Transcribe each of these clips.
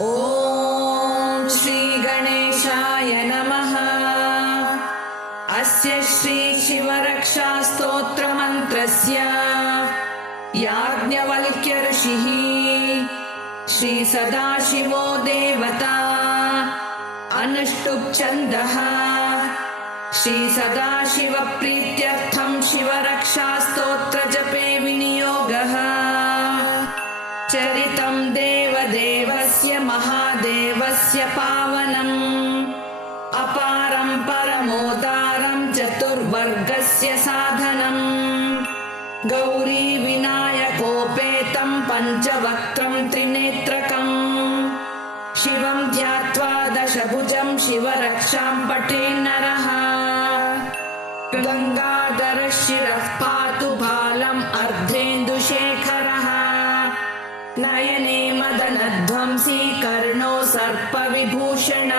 ॐ श्री गणेशाय नमः। अस्य श्री शिवरक्षास्तोत्रमन्त्रस्य याज्ञवल्क्य ऋषिः श्री सदाशिवो देवता अनुष्टुप् छन्दः। श्री सदाशिव प्रीत्यर्थं शिवरक्षास्तोत्र जपे विनियोगः। चरितं देवदेवस्य महादेवस्य पावनम् अपारं परमोदारं चतुर्वर्गस्य साधनम्। गौरी विनायकोपेतं पञ्चवक्त्रं त्रिनेत्रकम् शिवं ध्यात्वा दशभुजं शिवरक्षां पठेन्नरः। गङ्गाधरः शिरः पातु बालम् अर्धेन्दुशेखरः। नयने मदनध्वंसी कर्णो सर्पविभूषण।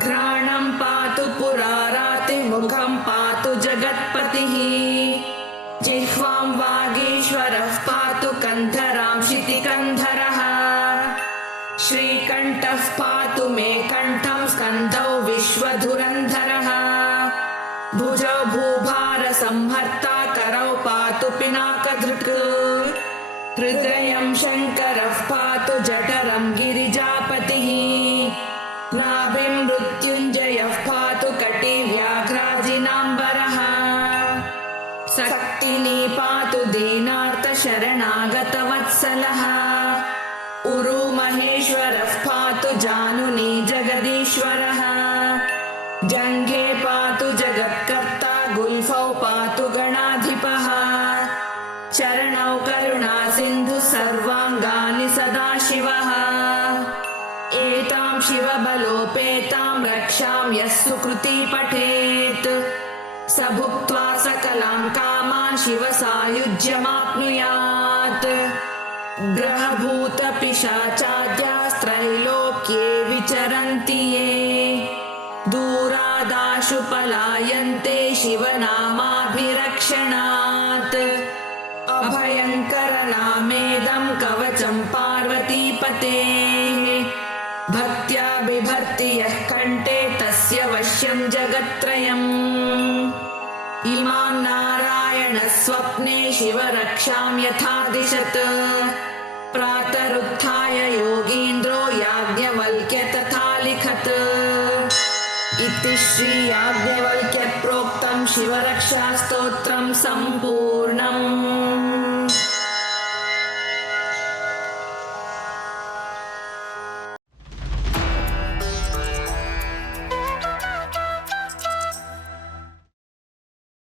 घ्राणं पातु पुरारातिमुखं पातु जगत्पतिः। जिह्वां वागीश्वरः पातु कन्धरां शितिकन्धरः। श्रीकण्ठः पातु मे कण्ठं स्कन्धौ विश्वधुरन्धरः। भुजौ भूभारसंहर्ता करौ पातु पिनाकधृक्। हृदयं शङ्करः पातु जठरं गिरिजापतिः। नाभिं मृत्युञ्जयः पातु कटिव्याघ्राजिनाम्बरः। सक्तिनी पातु दीनार्तशरणागतवत्सलः। उरु महेश्वरः पातु जानुनी जगदीश्वरः। जङ्घे पातु जगत्कर्ता गुल्फौ पातु गणाधिपः। चरणौ करुणा सिन्धु सर्वाङ्गानि सदाशिवः। एतां शिवबलोपेतां रक्षां यः सुकृती पठेत् स भुक्त्वा सकलां कामान् शिवसायुज्यमाप्नुयात्। ग्रहभूतपिशाचाद्यास्त्रैलोक्ये विचरन्ति ये दूरादाशु पलायन्ते शिवनामाभिरक्षणात्। अभयङ्करनामेदं कवचं पार्वतीपतेः। भक्त्या बिभर्ति यः कण्ठे तस्य वश्यं जगत्त्रयम्। इमां नारायणः स्वप्ने शिवरक्षां यथा दिशत्। प्रातरुत्थाय योगीन्द्रो याज्ञवल्क्य तथा लिखत्। इति श्री याज्ञवल्क्य प्रोक्तं शिवरक्षास्तोत्रं सम्पूर्णम्।